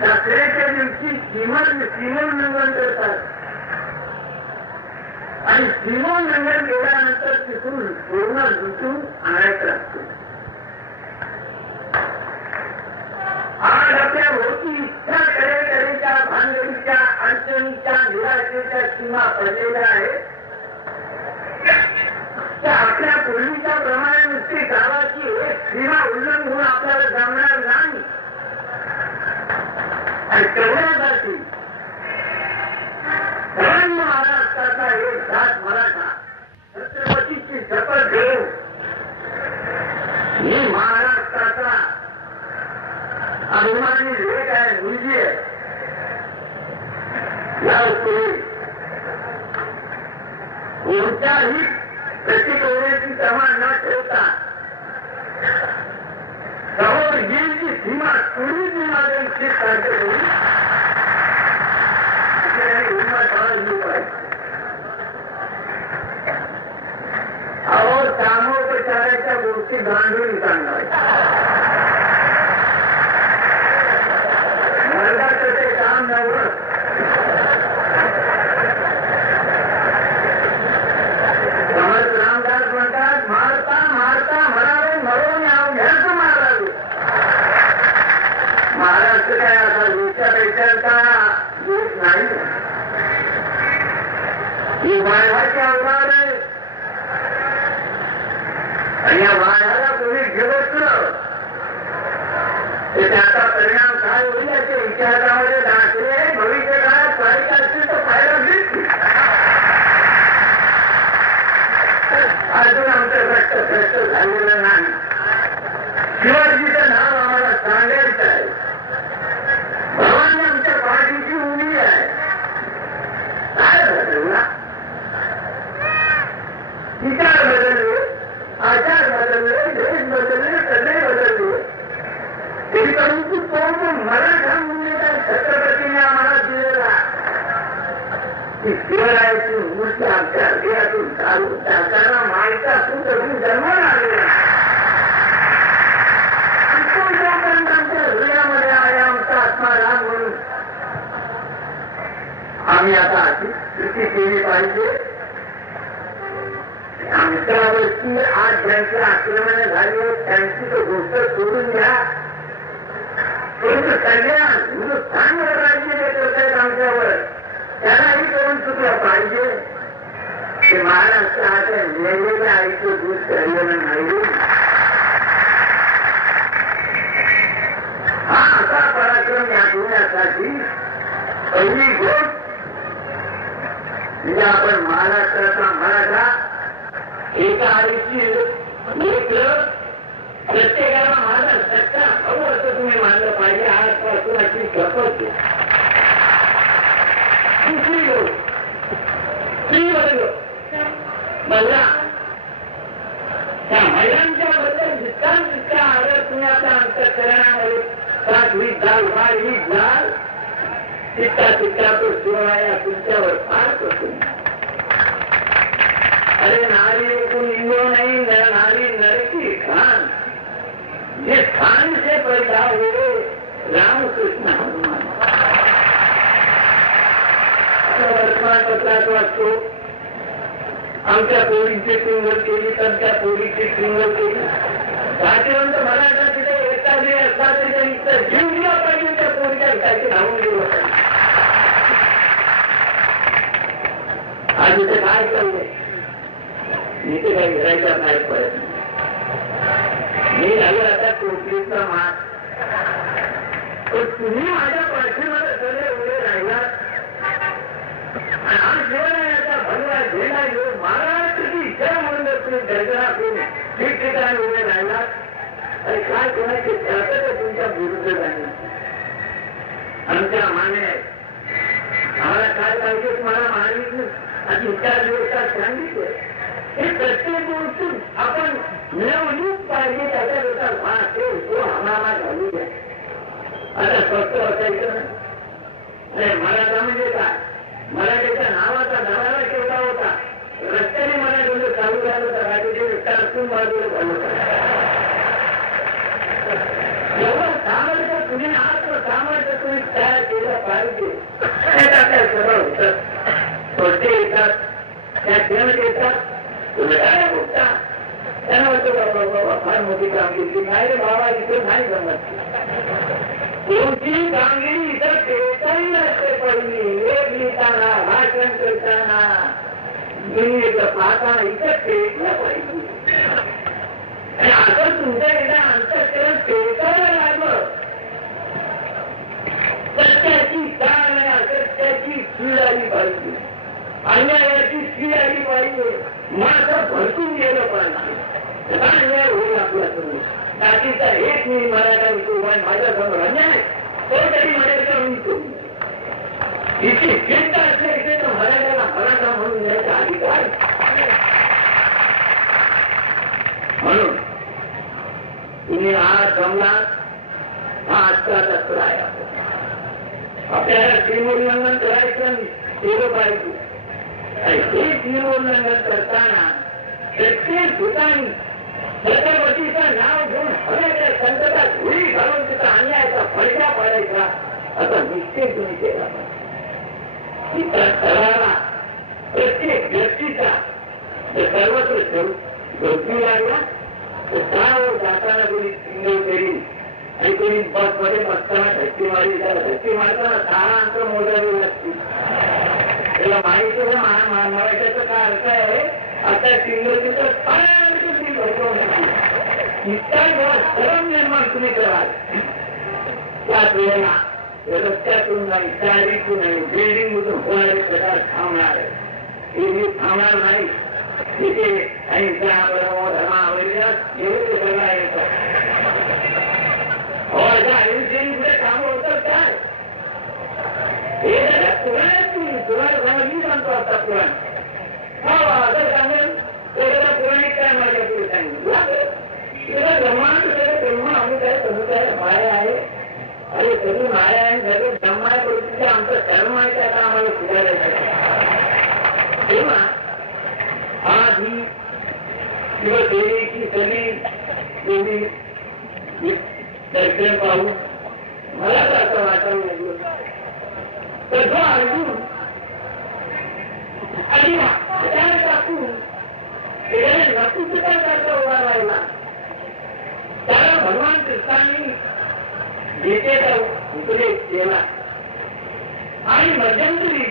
दसऱ्याच्या दिवशी सीमोल्लंघन करतात आणि सीमोल्लंघन केल्यानंतर तिथून पूर्ण लुटून आणायचं लागतो. आज आपल्या भोवती इतक्या कडेकडेच्या भानगडीच्या अडचणीच्या निराशेच्या सीमा पडलेल्या आहेत त्या आपल्या पूर्वीच्या प्रमाणे नुसती गावाची एक सीमा उल्लंघन आपल्याला जमणार नाही. आणि तेवढ्यासाठी धर्म महाराष्ट्राचा एक जात मराठा छत्रपतीची शपथ घेऊन ही महाराष्ट्राचा अभिमानी लेख आहे, मुलगी आहे. यापुढे कोणत्याही प्रतिक्रियेची तमा न ठेवता समोर येईल सीमा तुळीची मागेची सारखे होईल हिंमत बाळगली पाहिजे. अहो सामोपचाराच्या गोष्टी बांधून सांगणार मर्दाचं ते काम नव्हतं. समर्थ रामदास म्हणतात मारता मारता म्हणावे मरून यावं घ्यायचं मारावे. महाराष्ट्र काय असा देशा पैशांचा देश नाही. ही वाढवाची अवघड आहे आणि या वाढाला कोणी घेतलं तर त्याचा परिणाम काय होईल याच्या इतिहासामध्ये दाखले. भविष्य काळात पाहिजे असतील तर पाहायला मिळतील. अजून आमचं भ्रष्ट झालेलं नाही. शिवाजीचं नाव आम्हाला सांगायचं आहे. भवानी आमच्या पाठीची उभी आहे. काय बदलला? विचार बदलले, आचार बदलले, देश बदलले, सगळे बदलले. तरी परंतु तो मराठा म्हणजे काय छत्रपतीने आम्हाला दिलेला की शिवरायाची मूर्ती आमच्या हृदयातून चालून त्याला माहिती असून तरी जन्माला आलेला आणि तो जोपर्यंत आमच्या हृदयामध्ये आहे आमचा आत्मा राम म्हणून आम्ही आता अशी कृती केली पाहिजे. आमच्यावरची आज ज्यांची आक्रमणे झाली त्यांची तो गोष्ट सोडून घ्या. परंतु कल्याण हिंदुस्थानवर राज्य देत होते आमच्यावर त्यालाही करून चुकलं पाहिजे. ते महाराष्ट्राच्या नेलेल्या आईचं दूध कळलेलं नाही. हा असा पराक्रम दाखवण्यासाठी पहिली गोष्ट म्हणजे आपण महाराष्ट्राचा मराठा एका आईची लेकरं प्रत्येकाला माझा सत्ता हवं असं तुम्ही मानलं पाहिजे. आजपासून अशी शपथ घ्या. दुसरी गोष्ट स्त्रीवर्ग महिला त्या महिलांच्या बद्दल जितका आदर तुम्ही आपल्या अंतःकरणामध्ये साठवीत जाल वाढवीत जाल तितका तो शिवराया तुमच्यावर फार करतो. अरे नारी को इंगो नहीं नारी नर की खान. जिस खान से पैदा हुए रामकृष्ण हनुमान. वर्तमानपत्रात वाचतो आमच्या पोरीची ट्रिंगल केली तर त्या पोरीची ट्रिंगल केली. भाग्यवंत मराठा तिथे एकटा जे असला तरी त्यांनी जीव दिला पाहिजे त्या पोरीच्या हिताची धावून गेलो पाहिजे. आज इथे काय चाललंय इथे काही घरायचा नाही पडत. मी झालो आता कोकणीचा मात तर तुम्ही माझ्या पाठीमध्ये सगळे उभे राहिलात आणि हा शिवरायाचा भगवा झेंडा घेऊन महाराष्ट्राची जय म्हणून तुम्ही गर्जना करून ठिकठिकाणी उभे राहिलात आणि काय कोणाची त्याचं तुमच्या विरुद्ध झाली. आमच्या माने आम्हाला काय पाहिजे तुम्हाला महाराष्ट्र आणि 4 दिवसात सांगितले. हे प्रत्येक गोष्ट आपण मिळवलीच पाहिजे. त्याच्यानुसार भाग तो आम्हाला घालू द्या. आता स्वस्त असायचं नाही. मराठा म्हणजे काय? मराठीच्या नावाचा दरारा केवढा होता. रस्त्याने मराठी चालू झालं तर राजकीय रस्ता असून बाजूला झालं. एवढं सामर्थ्य तुम्ही आज सामर्थ्य तुम्ही तयार केलं पाहिजे. आपल्या सभा होतात, स्पर्धे येतात, त्या क्षण येतात, तुम्ही काय बोलता? त्यांना म्हणतो बाबा फार मोठी कामगिरी नाही रे बाबा, इथं नाही जमत. कोणती कामगिरी इथं केताही नसते पडली. एक लिहिताना, भाषण करताना, दुनियेचं पाहताना इथं टेकलं पाहिजे. आणि असं तुमच्याकडे अंतःकरण टेकायला लागलं, सत्याची जाण आणि असत्याची कीड आली पाहिजे, अन्यायाची कीड आली पाहिजे, मात्र भरतून गेलं पाहिजे. अन्याय होईल आपला तुम्ही जातीचा एक मी मराठा विकू माझ्या समोर अन्याय तो तरी माझ्याकडे विकू इतकी चिंता असते इथे तर मराठ्याला मराठा म्हणून यायचा अधिकार. म्हणून तुम्ही हा जमला, हा आजचा तत्पर आहे. आपल्याला सीमोल्लंघन करायचं केलं पाहिजे. हे सीमोल्लंघन करताना प्रत्येक ठिकाणी छत्रपतीचं नाव घेऊन हव्याच्या संकटात धुळी घालून तिचा अन्यायाचा फडका पाडायचा असा निश्चय तुम्ही केला पाहिजे. तळाला प्रत्येक व्यक्तीचा सर्वत्र गळती लागला तर त्यावर जाताना कोणी सिंगल करील आणि कोणी बसमध्ये बसताना धक्के मारी, त्याला धक्के मारताना 6 अंक मोजावे लागतील. त्याला माहिती मारायचा काय अर्थ आहे? आता सिंगल तिथं इतका जेव्हा श्रम निर्माण तुम्ही कराल त्याच वेळेला रस्त्यातून नाही, शारीतून नाही, बिल्डिंग मधून होणारे प्रकार थांबणार आहे. हे थांबणार नाही. तिथे अहिंसा परमो धर्मा वगैरे सगळं येतं. अहिंसेने कुठे काम होतं काय? हे पुराणातून पुराण मी सांगतो आता पुराण असं सांगेल एखादा पौराणिक काय माझ्या पुढे सांगितलं ब्रह्मांड सगळं ब्रह्म अमुक आहे, तमुक आहे, माया आहे. अरे सगळी माया आहे, सगळं ब्रह्मा परिस्थिती आमचं धर्म आहे ते आता आम्हाला सुधारायचं. तेव्हा आधी किंवा देवीची सगळी देवी दर्शन पाहून मला तर असं वाटायला लागलं तर जो अर्जुन आणि त्याला टाकून नपुसकासारखा उभा राहिला त्याला भगवान कृष्णांनी गीतेचा उपदेश केला आणि मध्यंतरी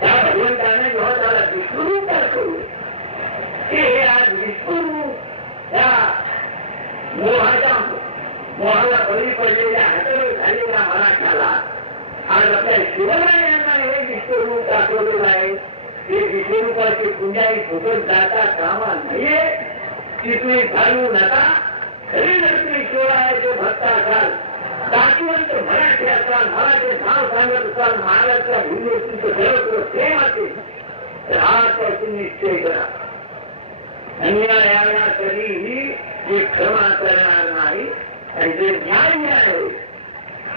त्या भगवंताने जेव्हा त्याला विष्णुरूप दाखवलं की हे आज विष्णुरूप त्या मोहाला बळी पडलेल्या हातळी झालेल्या मराठ्याला आज आपल्या शिवरायांना हे विष्णुरूप दाखवलेलं आहे. ते विष्णुरूपाची गुंजाई फुटत जाता कामा नाहीये. ती तुम्ही घालू नका. खरी जर तुम्ही शिवरायाचे भक्त असाल, जातीवंत मराठी असाल, मराठी नाव सांगत असाल, महाराष्ट्र हिंदू तुमचं सर्वत्र प्रेम असेल तर आज त्याची निश्चय करा. अन्यायाला कधीही मी क्षमा करणार नाही आणि जे न्याय आहे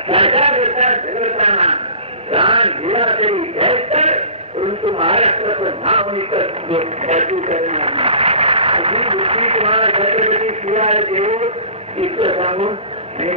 त्याच्या देशात जगताना प्राण दिला तरी घ्यायचं, परंतु महाराष्ट्राचं नाव निकट त्याची करणार नाही. अशी दुसरी तुम्हाला छत्रपती शिवाय देऊ इतकं सांगून मी